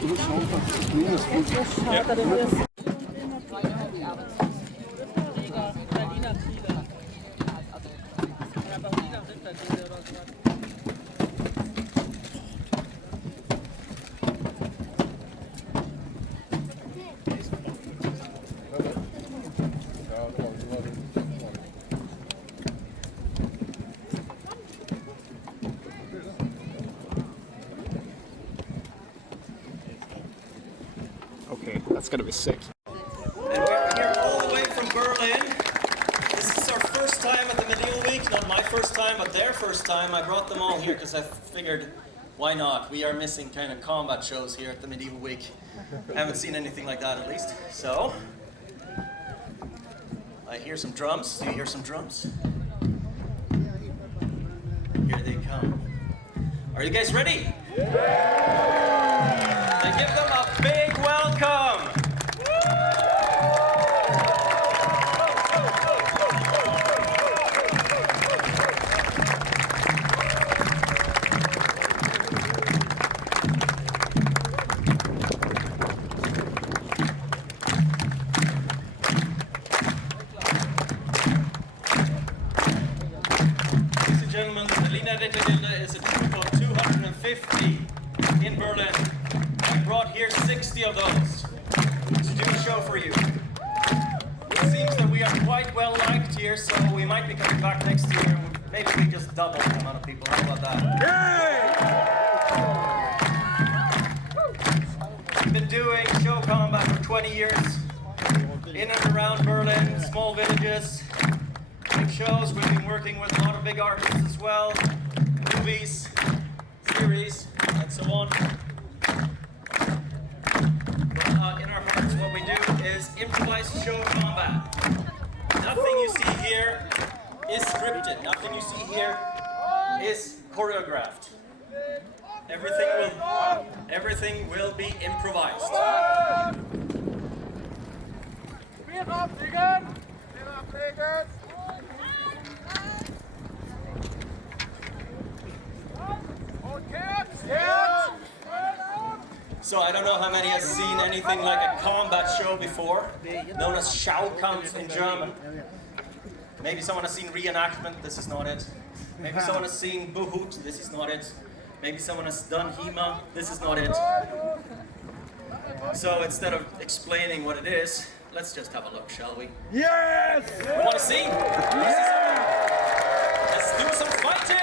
Berliner Rittergilde. Berliner Rittergilde oder sowas. Okay, that's gonna be sick. And we're here all the way from Berlin. This is our first time at the Medieval Week. Not my first time, but their first time. I brought them all here because I figured, why not? We are missing kind of combat shows here at the Medieval Week. Haven't seen anything like that, at least. So, I hear some drums. Do you hear some drums? Here they come. Are you guys ready? Then give them a big welcome. Ladies and gentlemen, the Berliner Rittergilde is a group of 250 in Berlin. I brought here 60 of those to do a show for you. It seems that we are quite well liked here, so we might be coming back next year. Maybe we just double the amount of people. How about that? We've been doing show combat for 20 years. In and around Berlin, small villages, big shows. We've been working with a lot of big artists as well, movies, series, and so on. In our hearts, what we do is improvised show combat. Nothing you see here is scripted. Nothing you see here is choreographed. Everything will be improvised. So I don't know how many has seen anything like a combat show before, known as Schaukampf in German. Maybe someone has seen reenactment, this is not it. Maybe someone has seen Buhut, this is not it. Maybe someone has done HEMA, this is not it. So instead of explaining what it is, let's just have a look, shall we? Yes! You want to see? Let's do some fighting!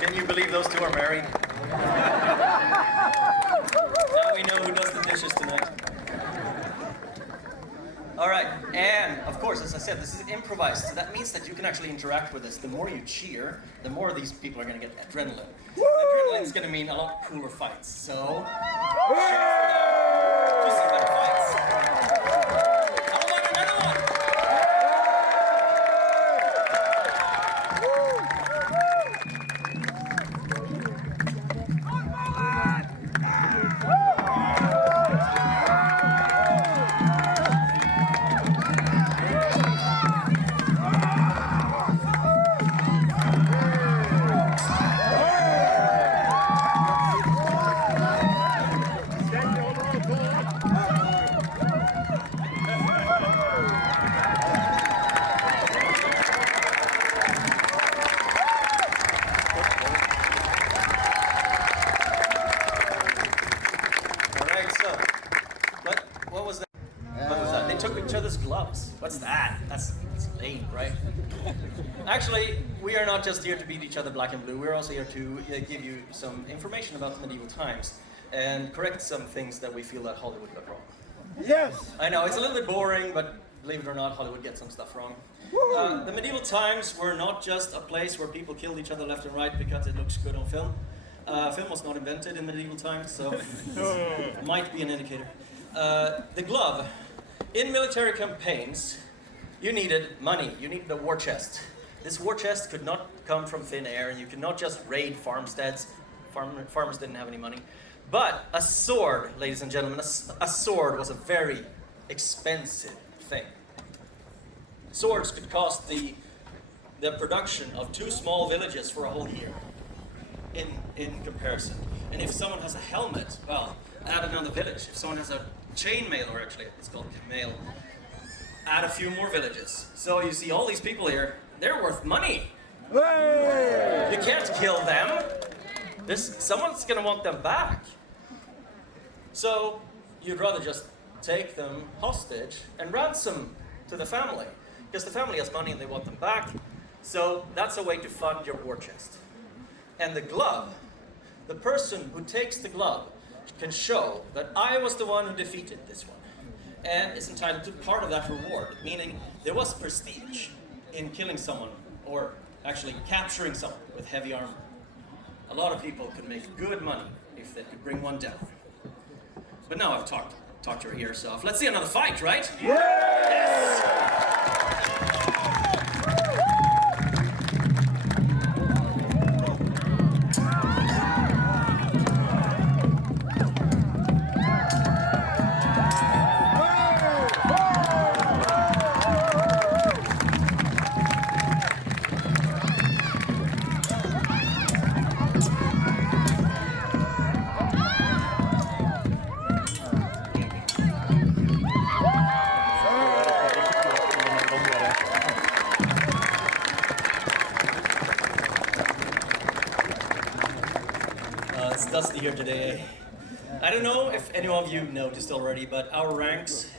Can you believe those two are married? Now we know who does the dishes tonight. Alright, and of course, as I said, this is improvised, so that means that you can actually interact with this. The more you cheer, the more these people are going to get adrenaline. Adrenaline is going to mean a lot cooler fights, so cheer for them. Just some better fights. How about another one? What was that? What was that? They took each other's gloves. What's that? That's lame, right? Actually, we are not just here to beat each other black and blue. We're also here to give you some information about the medieval times and correct some things that we feel that Hollywood got wrong. Yes! I know, it's a little bit boring, but believe it or not, Hollywood gets some stuff wrong. The medieval times were not just a place where people killed each other left and right because it looks good on film. Film was not invented in medieval times, so might be an indicator. The glove. In military campaigns, you needed money. You needed a war chest. This war chest could not come from thin air. You could not just raid farmsteads. Farmers didn't have any money. But a sword, ladies and gentlemen, a sword was a very expensive thing. Swords could cost the production of 2 small villages for a whole year in comparison. And if someone has a helmet, well, add another village. If someone has a chainmail, or actually it's called mail, add a few more villages. So you see all these people here, they're worth money. Hey! You can't kill them. Someone's gonna want them back. So you'd rather just take them hostage and ransom to the family, because the family has money and they want them back. So that's a way to fund your war chest. And the glove, the person who takes the glove can show that I was the one who defeated this one, and is entitled to part of that reward, meaning there was prestige in killing someone, or actually capturing someone with heavy armor. A lot of people could make good money if they could bring one down. But now I've talked your ears off. Let's see another fight, right? Yes! It's dusty here today. I don't know if any of you noticed already, but our ranks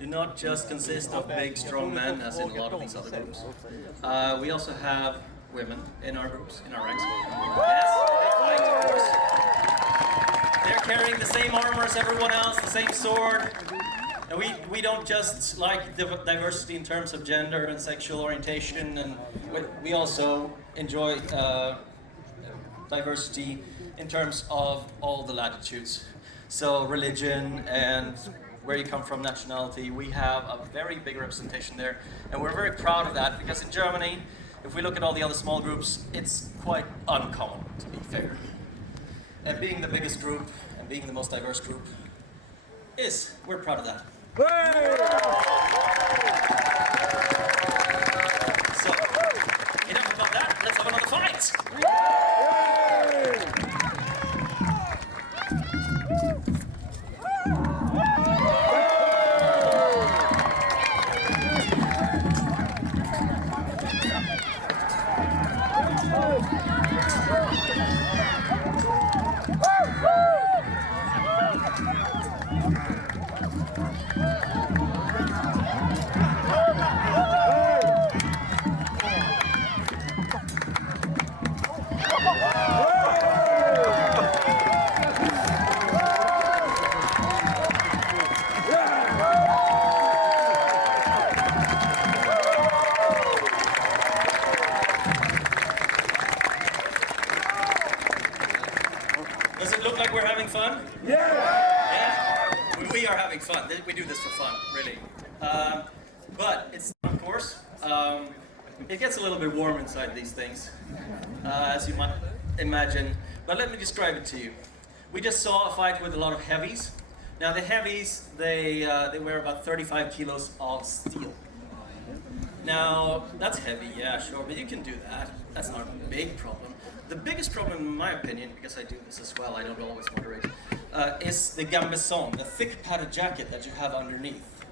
do not just consist of big, strong men, as in a lot of these other groups. We also have women in our groups, in our ranks. Yes, they fight, of course. They're carrying the same armor as everyone else, the same sword. And we don't just like diversity in terms of gender and sexual orientation, and we also enjoy diversity in terms of all the latitudes. So religion and where you come from, nationality, we have a very big representation there. And we're very proud of that, because in Germany, if we look at all the other small groups, it's quite uncommon, to be fair. And being the biggest group and being the most diverse group we're proud of that. So, enough about that, let's have another fight! Does it look like we're having fun? Yeah! We are having fun. We do this for fun, really. But it's, of course, it gets a little bit warm inside these things, as you might imagine. But let me describe it to you. We just saw a fight with a lot of heavies. Now the heavies, they weigh about 35 kilos of steel. Now, that's heavy, yeah, sure, but you can do that. That's not a big problem. The biggest problem, in my opinion, because I do this as well, I don't always moderate, is the gambeson, the thick padded jacket that you have underneath.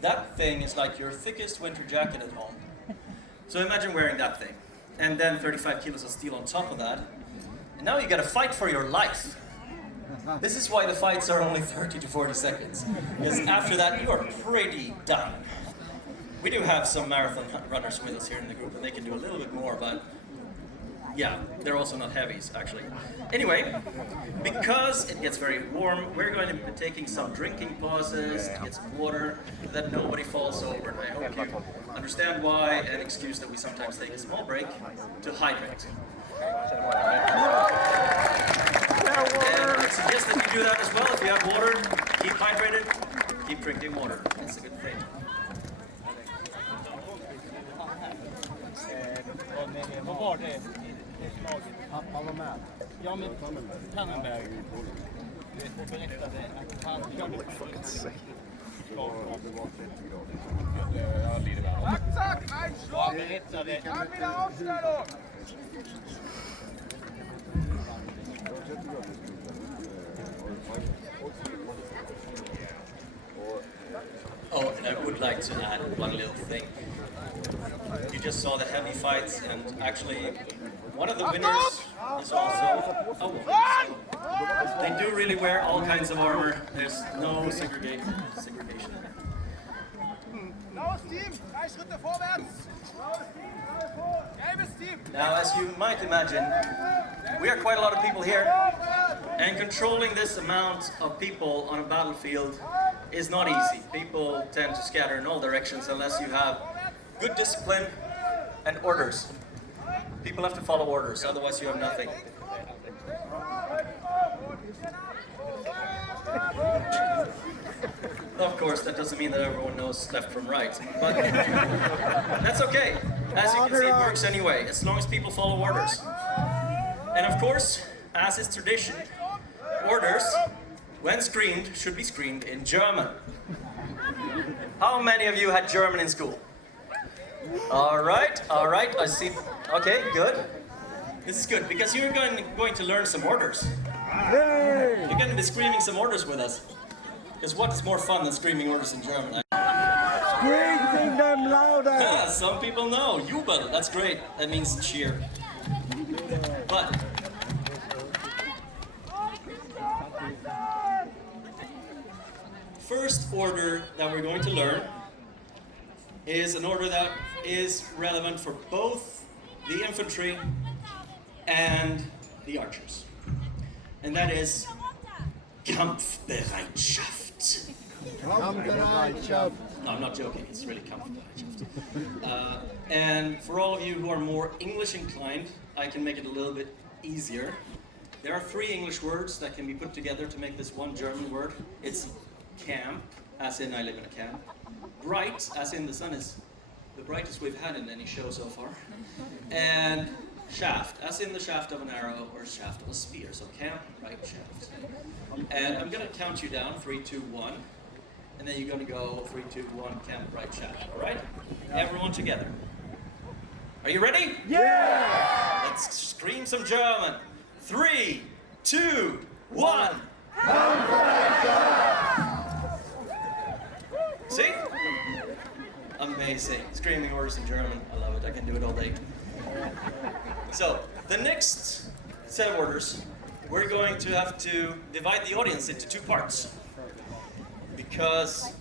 That thing is like your thickest winter jacket at home. So imagine wearing that thing, and then 35 kilos of steel on top of that, and now you gotta fight for your life. This is why the fights are only 30 to 40 seconds. Because after that, you are pretty done. We do have some marathon runners with us here in the group, and they can do a little bit more, but yeah, they're also not heavies, actually. Anyway, because it gets very warm, we're going to be taking some drinking pauses to get some water, so that nobody falls over. And I hope you understand why, and excuse that we sometimes take a small break to hydrate. And I suggest that you do that as well. If you have water, keep hydrated, keep drinking water. It's a good thing. Vad var det slaget? Pappa var med. Ja, men Tannenberg och berättade att han körde på Zack, ein Schluck! berättade Dann wieder Aufstellung! Oh, and I would like to add one little thing. You just saw the heavy fights, and actually, one of the winners is also a woman. So they do really wear all kinds of armor. There's no segregation. Blaues Team, 3 Schritte vorwärts! Blaues Team, vor! Gelbes Team! Now, as you might imagine, we are quite a lot of people here, and controlling this amount of people on a battlefield is not easy. People tend to scatter in all directions unless you have good discipline and orders. People have to follow orders, otherwise you have nothing. Of course, that doesn't mean that everyone knows left from right, but that's okay. As you can see, it works anyway, as long as people follow orders. And of course, as is tradition, orders, when screamed, should be screamed in German. How many of you had German in school? All right, I see. Okay, good. This is good, because you're going to learn some orders. You're going to be screaming some orders with us. Because what is more fun than screaming orders in German? Screaming them louder! Some people know. Jubel, that's great. That means cheer. But first order that we're going to learn is an order that is relevant for both the infantry and the archers. And that is Kampfbereitschaft. No, I'm not joking, it's really Kampfbereitschaft. And for all of you who are more English inclined, I can make it a little bit easier. There are 3 English words that can be put together to make this one German word. It's camp, as in I live in a camp. Bright, as in the sun is the brightest we've had in any show so far. And shaft, as in the shaft of an arrow or shaft of a spear. So camp, right, shaft. And I'm going to count you down, 3, 2, 1. And then you're going to go 3, 2, 1, camp, right, shaft. All right? Everyone together. Are you ready? Yeah! Let's scream some German. 3, 2, 1. See? Amazing. Screaming orders in German. I love it. I can do it all day. So, the next set of orders, we're going to have to divide the audience into 2 parts. Because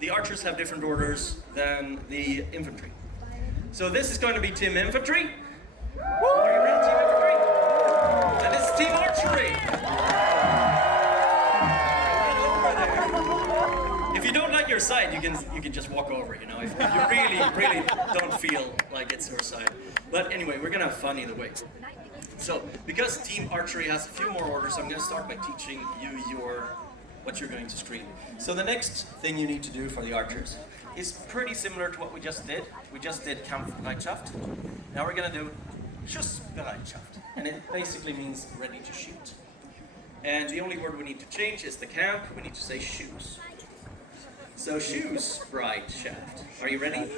the archers have different orders than the infantry. So this is going to be Team Infantry. Are you ready, Team Infantry? And this is Team Archery. Right over there. If you don't like your side, you can just walk over, you know, if you really don't feel like it's your side. But anyway, we're gonna have fun either way. So, because Team Archery has a few more orders, I'm gonna start by teaching you what you're going to scream. So the next thing you need to do for the archers is pretty similar to what we just did. We just did Kampfbereitschaft. Now we're gonna do Schussbereitschaft. And it basically means ready to shoot. And the only word we need to change is the camp. We need to say shoes. So Schussbereitschaft. Are you ready?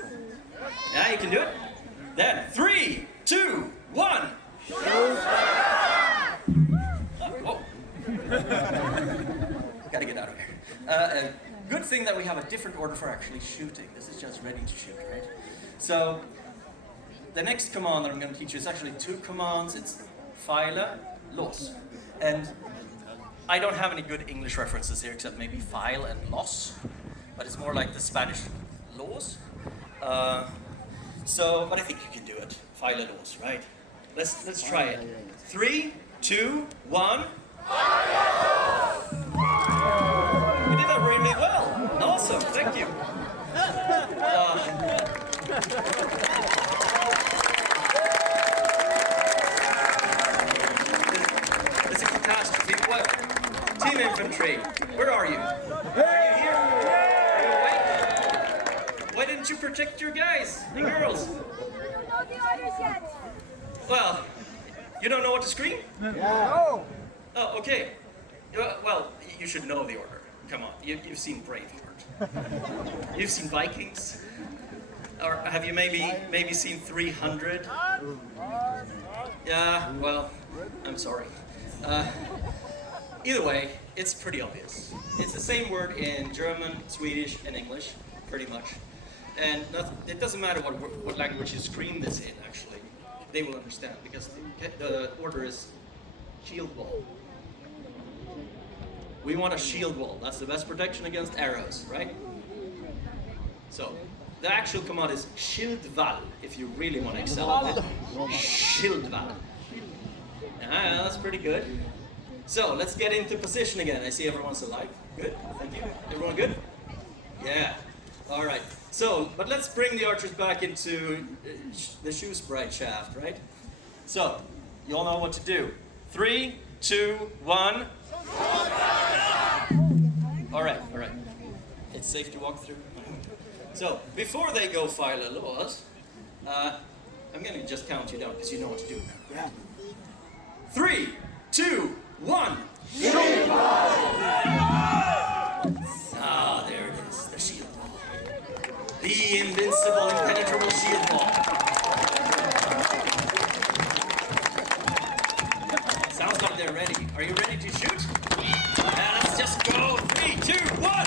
Yeah, you can do it. Then 3, 2, 1. Whoa. Gotta get out of here. Good thing that we have a different order for actually shooting. This is just ready to shoot, right? So, the next command that I'm going to teach you is actually 2 commands. It's Pfeile, los. And I don't have any good English references here except maybe file and los, but it's more like the Spanish laws. But I think you can do it. File and los, right? Let's try it. 3, 2, 1. You did that really well. Awesome, thank you. It's a catastrophe. What? Team infantry, where are you? Are you here? Are you awake? Why didn't you protect your guys and girls? We don't know the orders yet. Well, you don't know what to scream? No. Oh, okay. Well, you should know the order. Come on, you've seen Braveheart. You've seen Vikings. Or have you maybe seen 300? Yeah, well, I'm sorry. Either way, it's pretty obvious. It's the same word in German, Swedish, and English, pretty much. And it doesn't matter what language you scream this in, actually. They will understand, because the order is shield wall. We want a shield wall. That's the best protection against arrows, right? So, the actual command is schildwall, if you really want to excel at it. Schildwall. Ah, that's pretty good. So, let's get into position again. I see everyone's alive. Good, thank you. Everyone good? Yeah. All right. So, but let's bring the archers back into the shoe sprite shaft, right? So, you all know what to do. 3, 2, 1. All right. It's safe to walk through. So, before they go file a laws, I'm going to just count you down because you know what to do. Yeah. 3, 2, 1. Ah, there it is, the shield wall. The invincible, impenetrable shield wall. Sounds like they're ready. Are you ready to shoot? Yeah, let's just go. 3, 2, 1.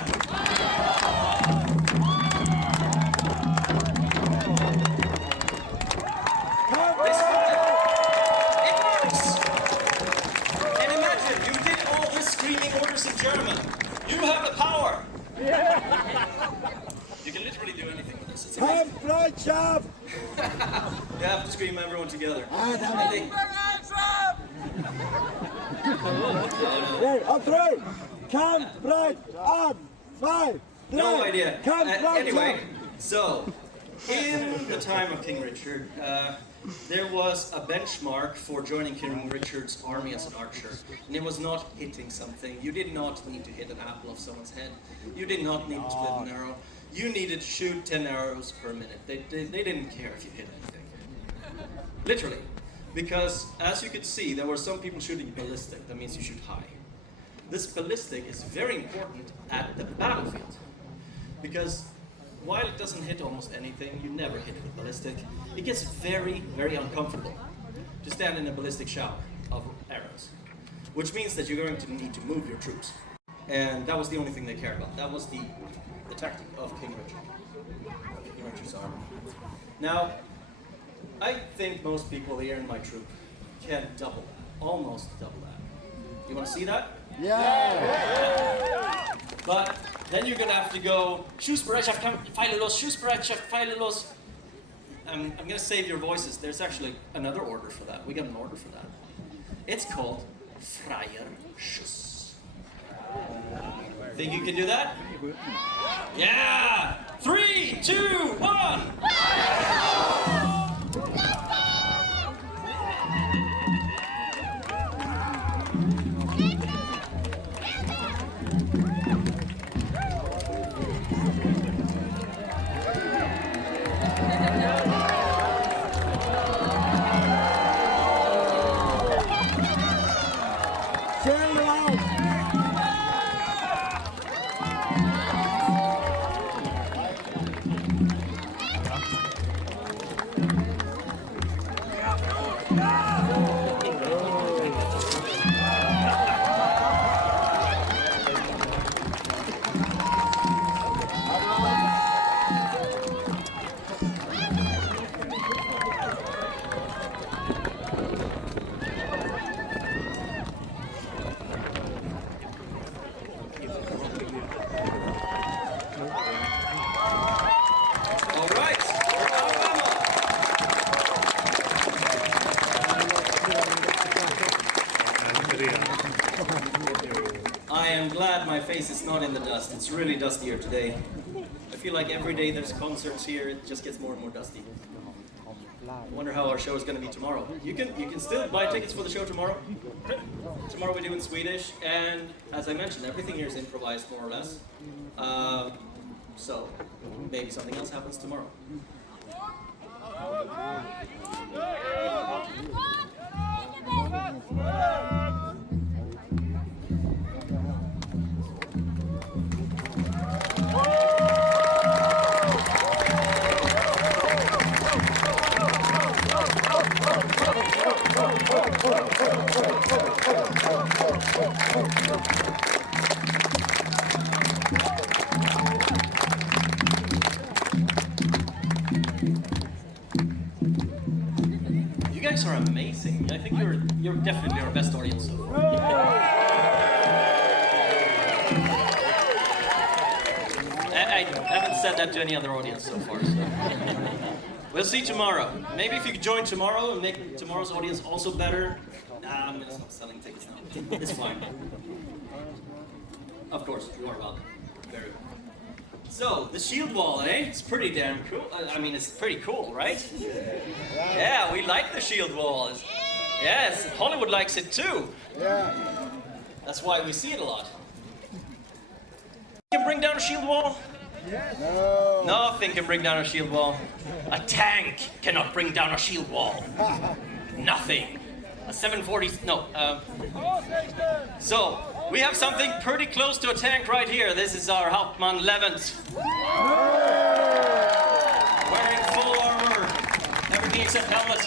They scored it. It works. And imagine, you did all this screaming orders in German. You have the power. You can literally do anything with this. It's amazing. Kampfbereitschaft! You have to scream everyone together. Okay, on 3. Kampfbereit, on 5, 3. No idea. Kampfbereitschaft! Anyway, so in the time of King Richard, there was a benchmark for joining King Richard's army as an archer, and it was not hitting something. You did not need to hit an apple off someone's head. You did not need to split an arrow. You needed to shoot 10 arrows per minute. They didn't care if you hit anything. Literally. Because, as you could see, there were some people shooting ballistic. That means you shoot high. This ballistic is very important at the battlefield. Because while it doesn't hit almost anything, you never hit with ballistic, it gets very, very uncomfortable to stand in a ballistic shower of arrows. Which means that you're going to need to move your troops. And that was the only thing they cared about. That was the tactic of King Richard. King Richard's army. Now, I think most people here in my troop can double that. Almost double that. You want to see that? Yeah! But then you're gonna have to go Schussbereitschaft, Pfeile los, Schussbereitschaft, Pfeile los. I'm gonna save your voices. There's actually another order for that. We got an order for that. It's called Freier Schuss. Think you can do that? Yeah! 3, 2, 1! glad my face is not in the dust. It's really dusty here today. I feel like every day there's concerts here, it just gets more and more dusty. I wonder how our show is going to be tomorrow. You can still buy tickets for the show tomorrow. Tomorrow we do in Swedish, and as I mentioned, everything here is improvised more or less. So maybe something else happens tomorrow. You guys are amazing. I think you're definitely our best audience so far. I haven't said that to any other audience so far. So. We'll see tomorrow. Maybe if you could join tomorrow and make tomorrow's audience also better. Nah, I'm gonna stop selling tickets now. It's fine. Of course, you are welcome. Very well. So, the shield wall, eh? It's pretty damn cool. I mean, it's pretty cool, right? Yeah, we like the shield wall. Yes, Hollywood likes it too. Yeah. That's why we see it a lot. Can bring down a shield wall? No. Nothing can bring down a shield wall. A tank cannot bring down a shield wall. Nothing. A 740, no. So, we have something pretty close to a tank right here. This is our Hauptmann Levent. Wearing full armor, everything except helmet.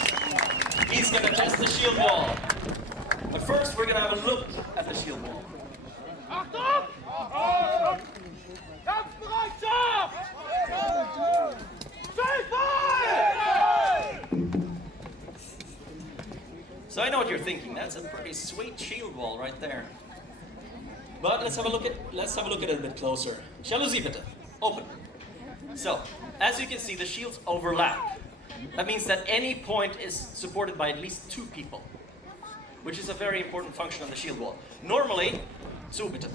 He's gonna test the shield wall. But first, we're gonna have a look at the shield wall. Achtung! Kampfbereitschaft! So I know what you're thinking. That's a pretty sweet shield wall right there. But let's have a look at it a bit closer. Jalousie bitte. Open. So, as you can see, the shields overlap. That means that any point is supported by at least 2 people, which is a very important function of the shield wall. Normally, so bitte.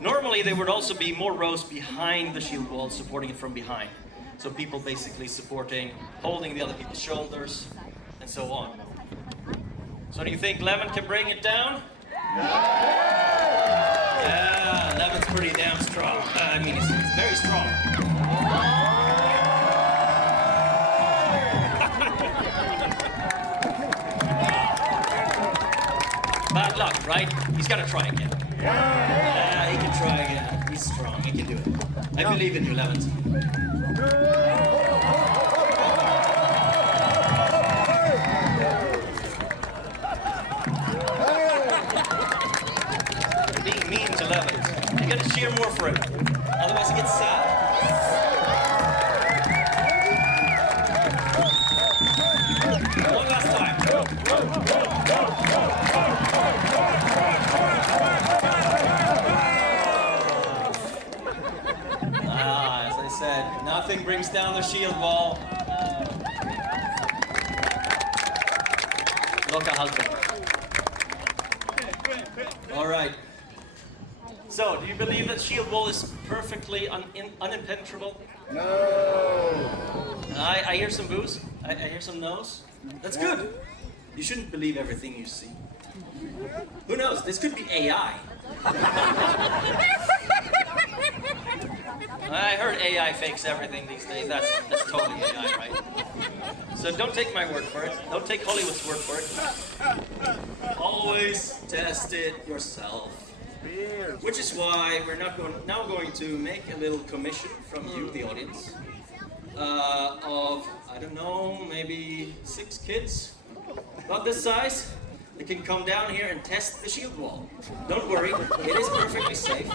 Normally, there would also be more rows behind the shield wall, supporting it from behind. So people basically holding the other people's shoulders, and so on. So do you think Levent can bring it down? Yeah, Levent's pretty damn strong. I mean, he's very strong. Bad luck, right? He's got to try again. Yeah, he can try again. He's strong. He can do it. I believe in you, Levent. Being mean to Levent. You gotta cheer more for him. Otherwise, he gets sad. One last time. As I said, nothing brings down the shield wall. Locka halten. All right. So, do you believe that shield wall is perfectly unimpenetrable? No. I hear some boos. I hear some no's. That's good. You shouldn't believe everything you see. Who knows? This could be AI. I heard AI fakes everything these days. That's totally AI, right? So don't take my word for it. Don't take Hollywood's word for it. Always test it yourself. Which is why we're now going to make a little commission from you, the audience, of, I don't know, maybe 6 kids about this size. They can come down here and test the shield wall. Don't worry, it is perfectly safe.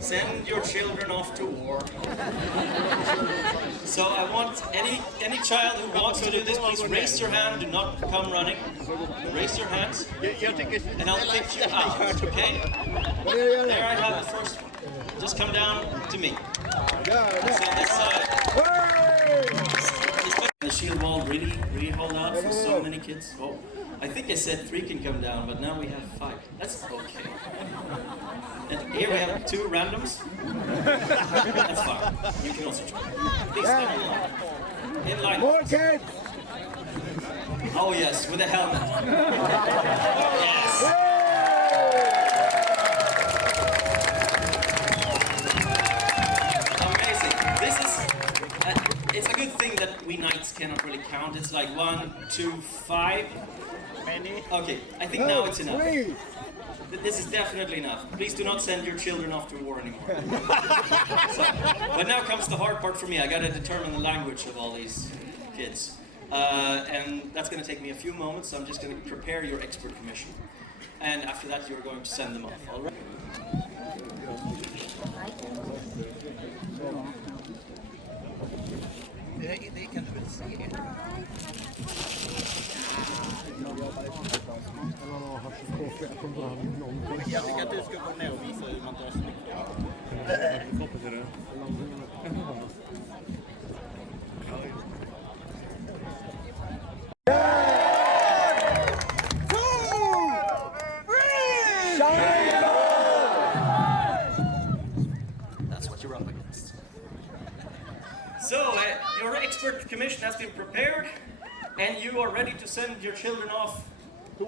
Send your children off to war. So I want any child who wants to do this, please raise your hand. Do not come running. Raise your hands, and I'll pick you out. Okay? There I have the first one. Just come down to me. So on this side. The shield wall really hold out for so many kids. Oh, I think I said 3 can come down, but now we have 5. That's okay. And here we have 2 randoms. That's fine. You can also try. Please stand in line. In line. More kids! Oh yes, with a helmet. Yes. Amazing. This is. It's a good thing that we knights cannot really count. It's like 1, 2, 5. Many. Okay, I think now it's enough. 3! This is definitely enough. Please do not send your children off to war anymore. But now comes the hard part for me. I gotta determine the language of all these kids. And that's gonna take me a few moments, so I'm just gonna prepare your expert commission. And after that, you're going to send them off, all right? Det kan du väl se? Jag tycker att du ska gå ner och visa hur man drar snyggt. That's what you're up against. So, your expert commission has been prepared, and you are ready to send your children off to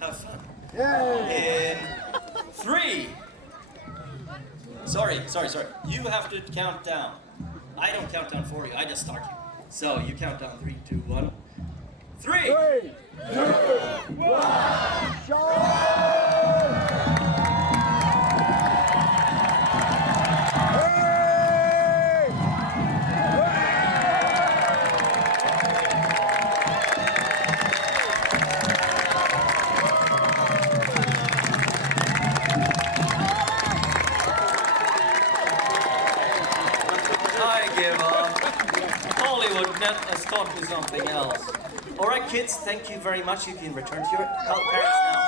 have fun. In 3. Sorry. You have to count down. I don't count down for you, I just start you. So, you count down 3, 2, 1. 3! 3, 2, 1, Has taught me something else. All right, kids, thank you very much. You can return to your parents now.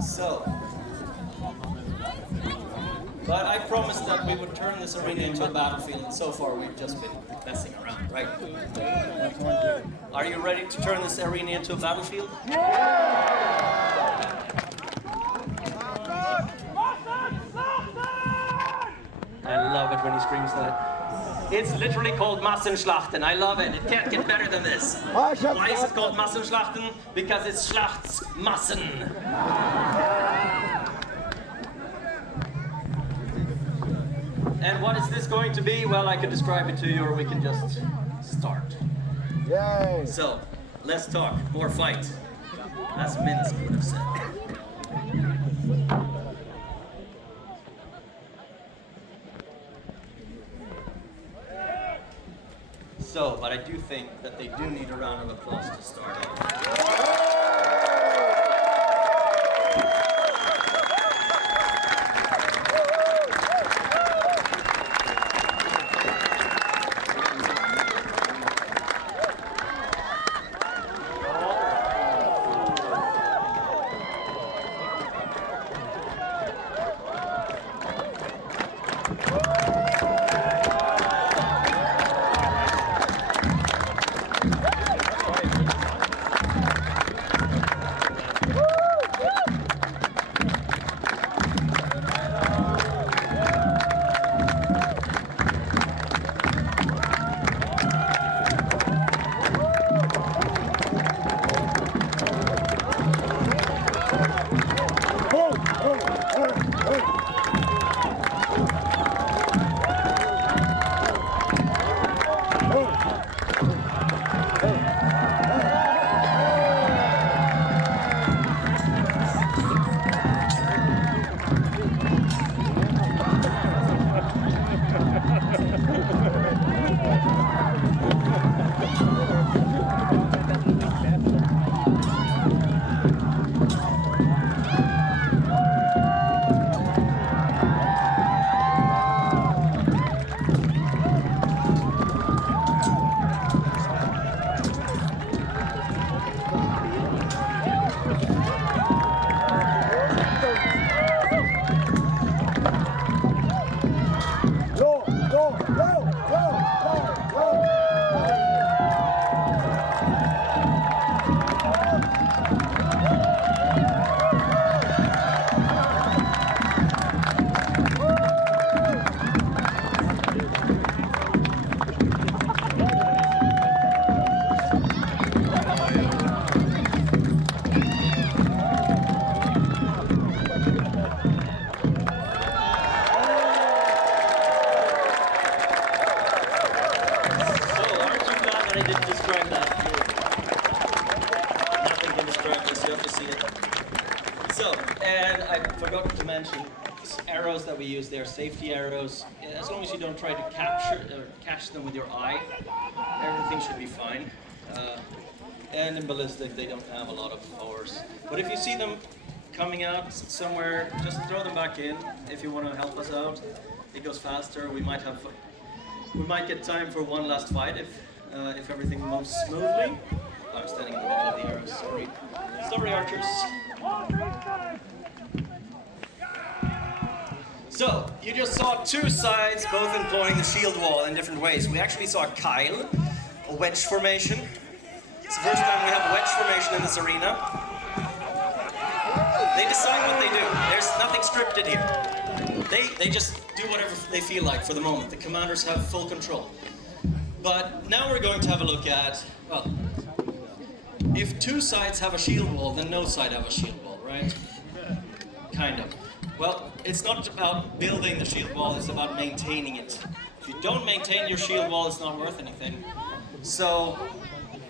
So, but I promised that we would turn this arena into a battlefield, and so far we've just been messing around, right? Are you ready to turn this arena into a battlefield? I love it when he screams that. It's literally called Massenschlachten. I love it. It can't get better than this. Why is it called Massenschlachten? Because it's Schlachts Massen. And what is this going to be? Well, I can describe it to you, or we can just start. Yay! So, less talk, more fight. As Minsk would have said. So, but I do think that they do need a round of applause to start off. Hey! glad I didn't describe that. Nothing can describe this, you have to see it. So, and I forgot to mention, these arrows that we use, they're safety arrows. As long as you don't try to catch them with your eye, everything should be fine. And in ballistic, they don't have a lot of force. But if you see them coming out somewhere, just throw them back in if you want to help us out. It goes faster. We might get time for one last fight if everything moves smoothly. I'm standing in the middle of the arrows. Sorry. Sorry, archers. So, you just saw two sides, both employing the shield wall in different ways. We actually saw a Kyle, a wedge formation. It's the first time we have a wedge formation in this arena. They decide what they do. There's nothing scripted here. They just do whatever they feel like for the moment. The commanders have full control. But now we're going to have a look at, well, if two sides have a shield wall, then no side have a shield wall, right? Kind of. Well, it's not about building the shield wall, it's about maintaining it. If you don't maintain your shield wall, it's not worth anything. So,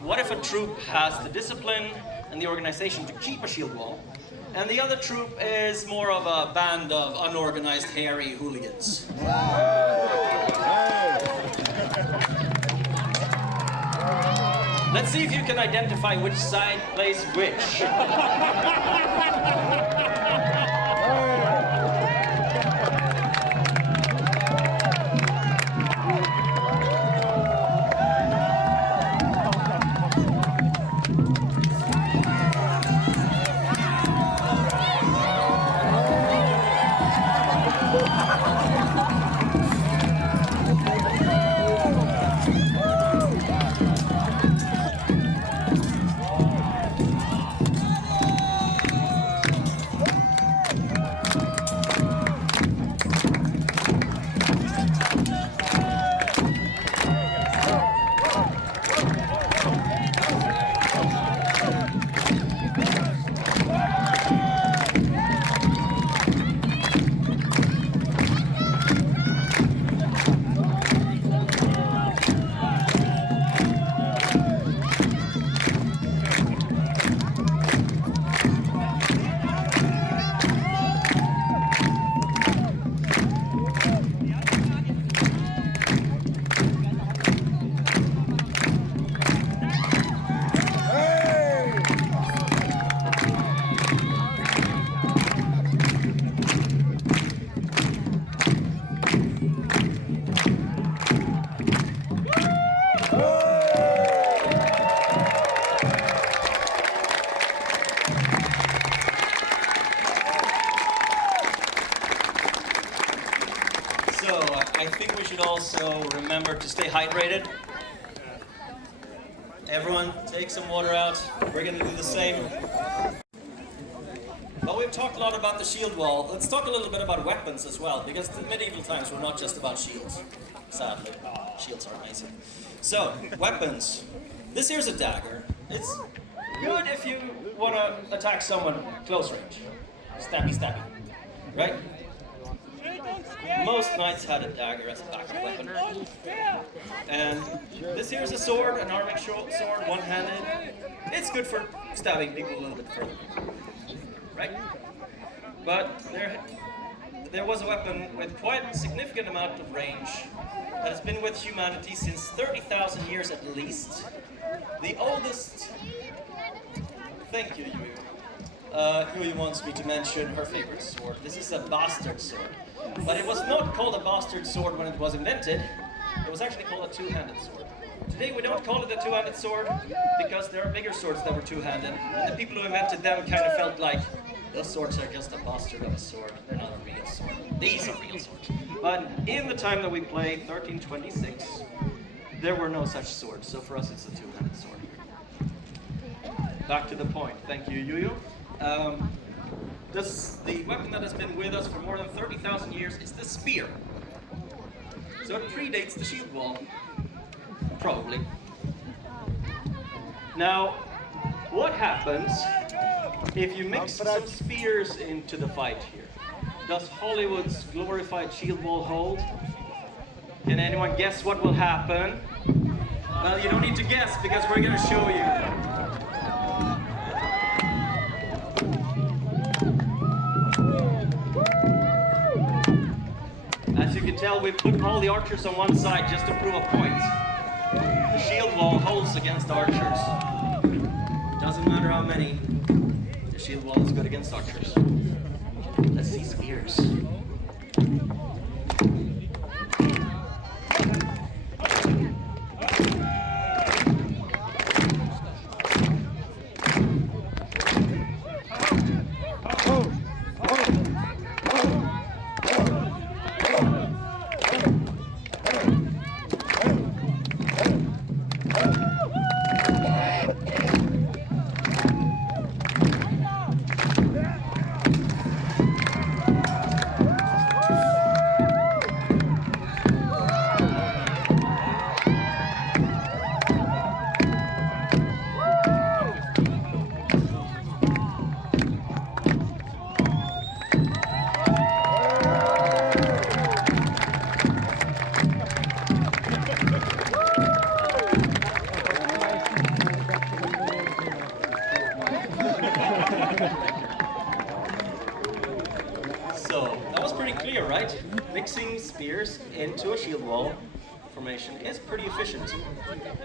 what if a troop has the discipline and the organization to keep a shield wall, and the other troop is more of a band of unorganized, hairy hooligans? Let's see if you can identify which side plays which. I think we should also remember to stay hydrated. Everyone, take some water out. We're going to do the same. Well, we've talked a lot about the shield wall. Let's talk a little bit about weapons as well, because the medieval times were not just about shields. Sadly, shields are amazing. So, weapons. This here's a dagger. It's good if you want to attack someone close range. Stabby, stabby. Right? Most knights had a dagger as a backup weapon. And this here is a sword, an arming sword, one-handed. It's good for stabbing people a little bit further. Right? But there was a weapon with quite a significant amount of range that has been with humanity since 30,000 years at least. The oldest... Thank you, Yuyu. Yuyu wants me to mention her favorite sword. This is a bastard sword. But it was not called a bastard sword when it was invented. It was actually called a two-handed sword. Today we don't call it a two-handed sword because there are bigger swords that were two-handed. And the people who invented them kind of felt like, those swords are just a bastard of a sword. They're not a real sword. These are real swords. But in the time that we play, 1326, there were no such swords. So for us it's a two-handed sword. Back to the point. Thank you, Yuyu. The weapon that has been with us for more than 30,000 years is the spear. So it predates the shield wall. Probably. Now, what happens if you mix some spears into the fight here? Does Hollywood's glorified shield wall hold? Can anyone guess what will happen? Well, you don't need to guess because we're going to show you. As you can tell, we've put all the archers on one side just to prove a point. The shield wall holds against archers. Doesn't matter how many, the shield wall is good against archers. Let's see spears. So, that was pretty clear, right? Mixing spears into a shield wall formation is pretty efficient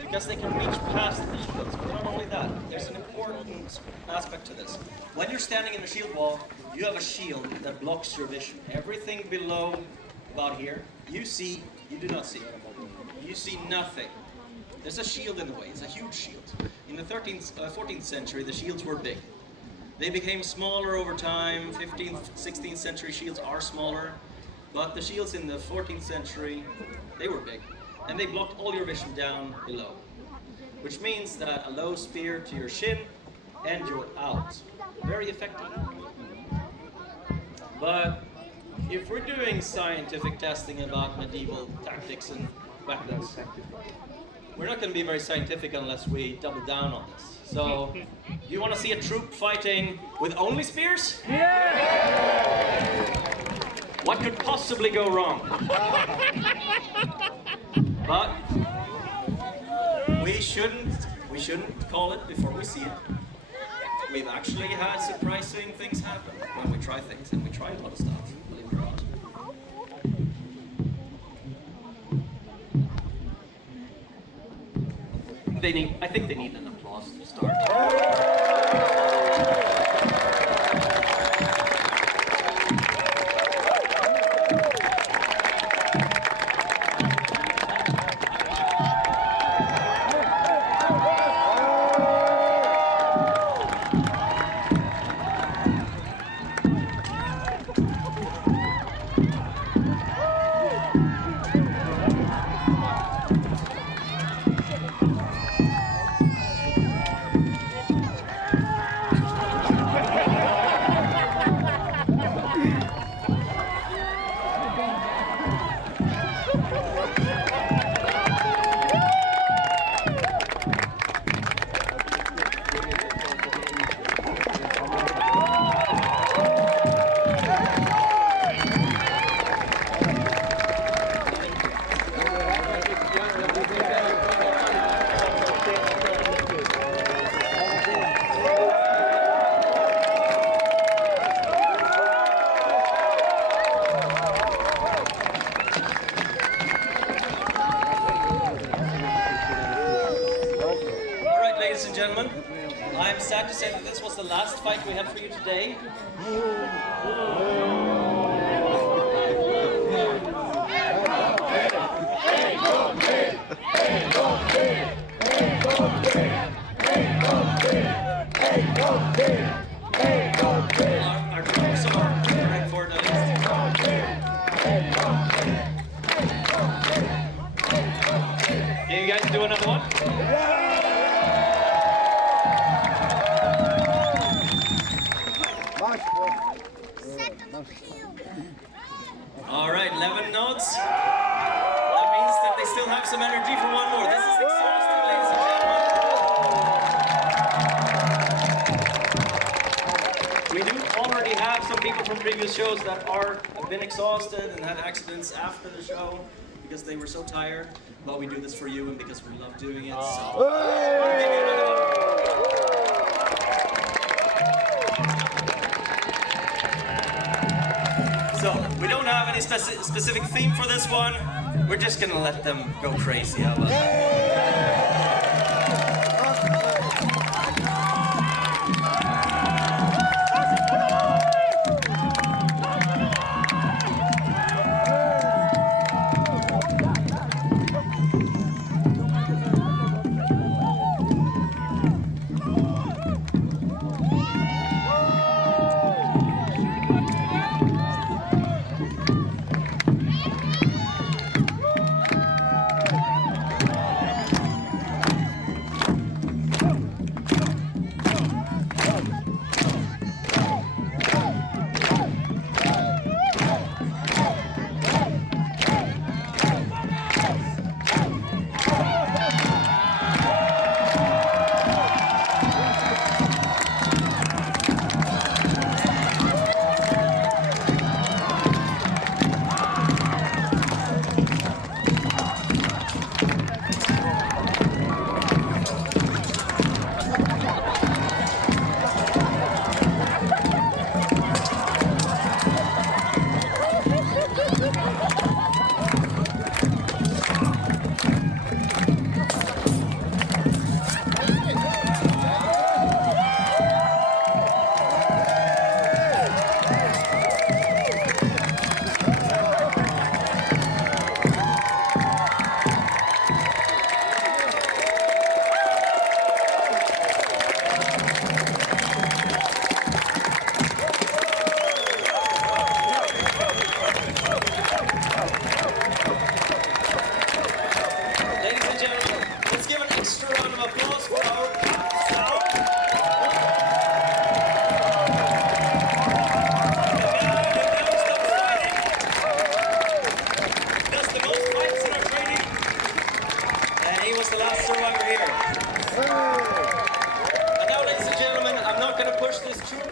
because they can reach past the shields. But not only that, there's an important aspect to this. When you're standing in a shield wall, you have a shield that blocks your vision. Everything below about here, you see, you do not see. You see nothing. There's a shield in the way. It's a huge shield. In the 14th century, the shields were big. They became smaller over time. 15th, 16th century shields are smaller, but the shields in the 14th century, they were big, and they blocked all your vision down below, which means that a low spear to your shin and you're out. Very effective. But if we're doing scientific testing about medieval tactics and weapons, we're not going to be very scientific unless we double down on this. So, you want to see a troop fighting with only spears? Yeah! What could possibly go wrong? But we shouldn't call it before we see it. We've actually had surprising things happen when we try things, and we try a lot of stuff, believe it or not. I think they need an applause to start. Ladies and gentlemen, I'm sad to say that this was the last fight we had for you today. Our troops are preparing for the next. Can you guys do another one? All right, 11 notes. That means that they still have some energy for one more. This is exhausting, ladies and gentlemen. We do already have some people from previous shows that have been exhausted and had accidents after the show because they were so tired. but we do this for you and because we love doing it. So. So, we don't have any specific theme for this one. We're just gonna let them go crazy. How about that?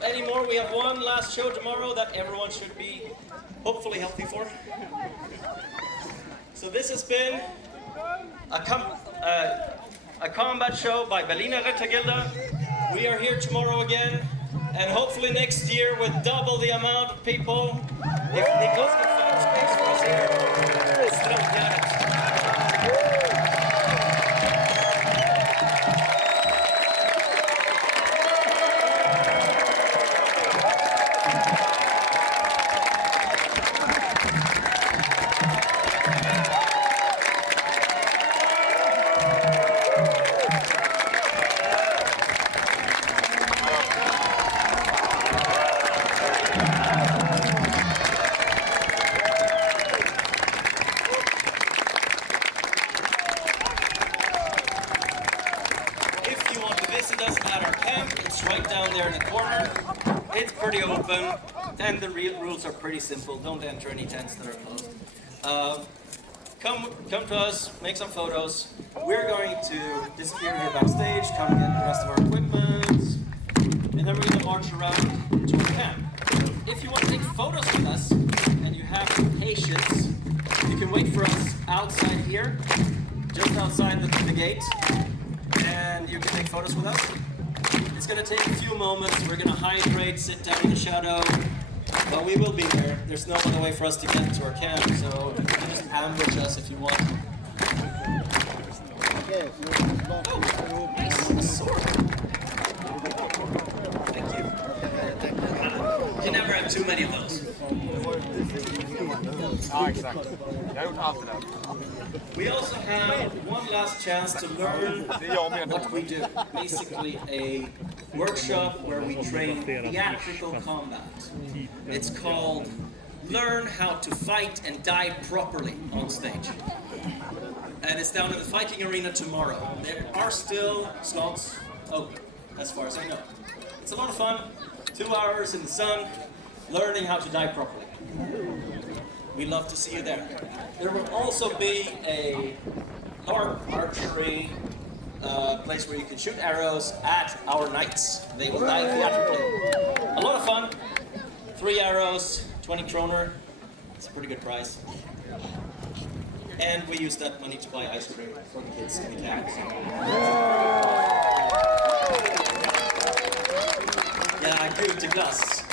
Anymore. We have one last show tomorrow that everyone should be hopefully healthy for. So this has been a combat show by Berliner Rittergilde. We are here tomorrow again, and hopefully next year with double the amount of people. If Niklas can find space for us here, it's still planet. At our camp, it's right down there in the corner. It's pretty open, and the real rules are pretty simple. Don't enter any tents that are closed. Come to us, make some photos. We're going to disappear here backstage, come get the rest of our equipment, and then we're going to march around to our camp. If you want to take photos with us, and you have patience, you can wait for us outside here, just outside the gate. And you can take photos with us. It's going to take a few moments. We're going to hydrate, sit down in the shadow, but we will be there. There's no other way for us to get to our camp, so you can just ambush us if you want. Oh, nice, a sword. Thank you. You never have too many of those. We also have one last chance to learn what we do. Basically a workshop where we train theatrical combat. It's called Learn How to Fight and Die Properly on stage. And it's down in the fighting arena tomorrow. There are still slots open, as far as I know. It's a lot of fun. 2 hours in the sun, learning how to die properly. We love to see you there. There will also be a archery place where you can shoot arrows at our knights. They will die theatrically. A lot of fun. 3 arrows, 20 kroner. It's a pretty good price. And we use that money to buy ice cream for the kids in the camp. So. Yeah, I agree with the glass.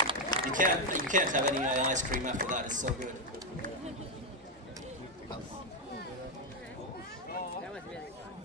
You can't have any ice cream after that. It's so good. That was really fun.